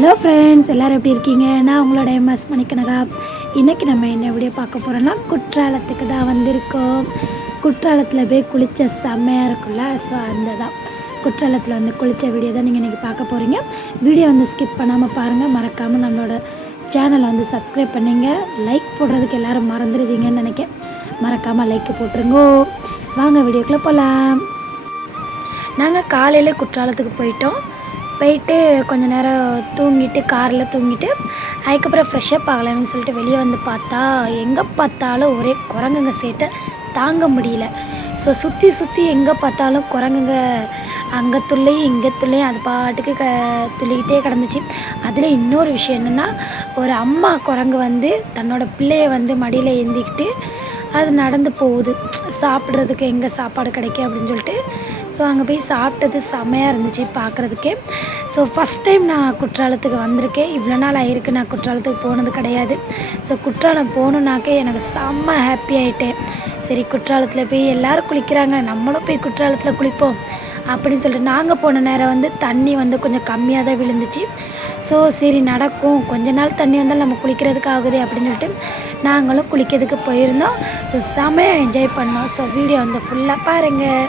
Hello friends, எல்லோரும் எப்படி இருக்கீங்க? நான் உங்களோட எம்எஸ் மணிக்கனகா. இன்றைக்கி நம்ம என்ன வீடியோ பார்க்க போகிறோன்னா, குற்றாலத்துக்கு தான் வந்திருக்கோம். குற்றாலத்தில் போய் குளித்த செம்மையாக இருக்குல்ல, ஸோ அந்த தான் குற்றாலத்தில் வந்து குளித்த வீடியோ தான் நீங்கள் இன்றைக்கி பார்க்க போகிறீங்க. வீடியோ வந்து ஸ்கிப் பண்ணாமல் பாருங்கள். மறக்காமல் நம்மளோட சேனலை வந்து சப்ஸ்கிரைப் பண்ணிங்க. லைக் போடுறதுக்கு எல்லோரும் மறந்துடுவீங்கன்னு நினைக்கிறேன். மறக்காமல் லைக் போட்டுருங்கோ. வாங்க வீடியோக்குள்ளே போகலாம். நாங்கள் காலையில் குற்றாலத்துக்கு போயிட்டு கொஞ்சம் நேரம் தூங்கிட்டு, காரில் தூங்கிட்டு, அதுக்கப்புறம் ஃப்ரெஷ்ஷப் ஆகலாம்னு சொல்லிட்டு வெளியே வந்து பார்த்தா, எங்கே பார்த்தாலும் ஒரே குரங்குங்க சேட்டை தாங்க முடியல. ஸோ சுற்றி எங்கே பார்த்தாலும் குரங்குங்க அங்கே துள்ளையும் இங்கே துள்ளையும் அது பாட்டுக்கு துள்ளிக்கிட்டே கிடந்துச்சு. அதில் இன்னொரு விஷயம் என்னென்னா, ஒரு அம்மா குரங்கு வந்து தன்னோட பிள்ளையை வந்து மடியில் ஏந்திக்கிட்டு அது நடந்து போகுது. சாப்பிட்றதுக்கு எங்கே சாப்பாடு கிடைக்கும் அப்படின்னு சொல்லிட்டு. ஸோ அங்கே போய் சாப்பிட்டது செம்மையாக இருந்துச்சு பார்க்குறதுக்கே. ஸோ ஃபஸ்ட் டைம் நான் குற்றாலத்துக்கு வந்திருக்கேன். இவ்வளோ நாள் ஆகிருக்கு நான் குற்றாலத்துக்கு போனது கிடையாது. ஸோ குற்றாலம் போகணுன்னாக்கே எனக்கு செம்ம ஹாப்பி ஆகிட்டேன். சரி, குற்றாலத்தில் போய் எல்லோரும் குளிக்கிறாங்க, நம்மளும் போய் குற்றாலத்தில் குளிப்போம் அப்படின்னு சொல்லிட்டு நாங்கள் போன நேரம் வந்து தண்ணி வந்து கொஞ்சம் கம்மியாக தான் விழுந்துச்சு. ஸோ சரி நடக்கும், கொஞ்ச நாள் தண்ணி வந்தாலும் நம்ம குளிக்கிறதுக்கு ஆகுது அப்படின்னு சொல்லிட்டு நாங்களும் குளிக்கிறதுக்கு போயிருந்தோம். ஸோ செம்மையாக என்ஜாய் பண்ணோம். ஸோ வீடியோ வந்து ஃபுல்லாக பாருங்கள்.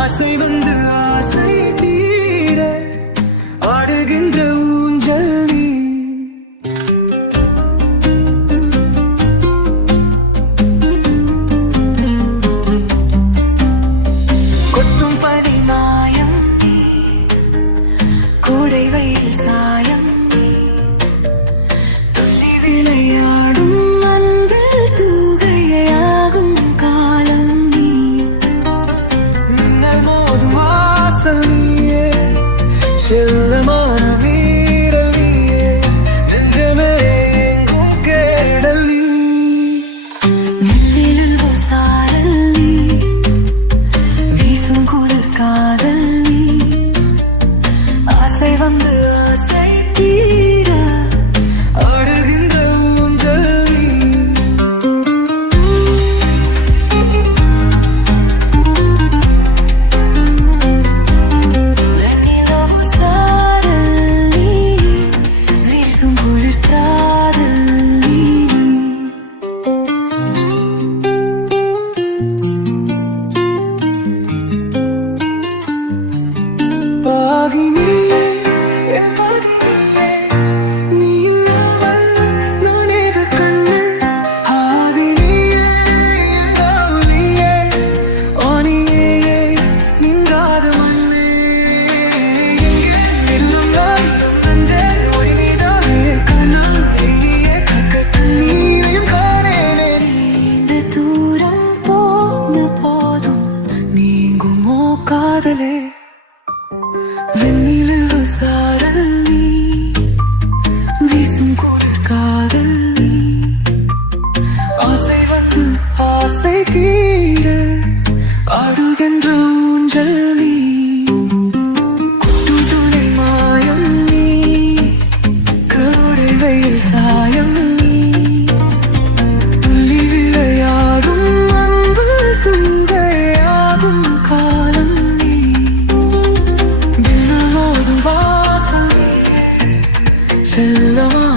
ஆசை வந்து ஆசை தீர ஆடுகின்ற ஊஞ்சல் நீ. கொட்டும் பனிமாயம் நீ, கோடை வெயில் சாயம் நீ, துள்ளி விளையாடும் அன்பில் தூகையாகும் காலம் நீ. மின்னல் மோதும் வாசல் நீயே, செல்லமான மீறல் நீயே, நெஞ்சமே எங்கும் கேடல் நீ. விண்ணில் சாரல் நீ, வீசும் குளிர் காதல் நீ, ஆசை வந்து ஆசை தீர ஆடுகின்ற ஊஞ்சல் நீ. வெண்ணிலவு சாரல் நீ, வீசும் குளிர் காதல் நீ. பாகினியே, என் பாகினியே, நீ இல்லாமல் நான் ஏது கண்ணு. ஆதினியே, என் காவலியே, ஆணியே, நீங்காத மண்ணே. எங்கே நில்லும் நாயும் நன்றே, ஒரு நீதானே கண்ணா, இனியே கக்க கண்ணீரையும் காணேனே. நீண்ட தூரம் போன போதும் நீங்குமோ காதலே. வெண்ணிலவு சாரல் நீ, வீசும் குளிர் காதல் நீ, ஆசை வந்து ஆசை தீர செல்லவா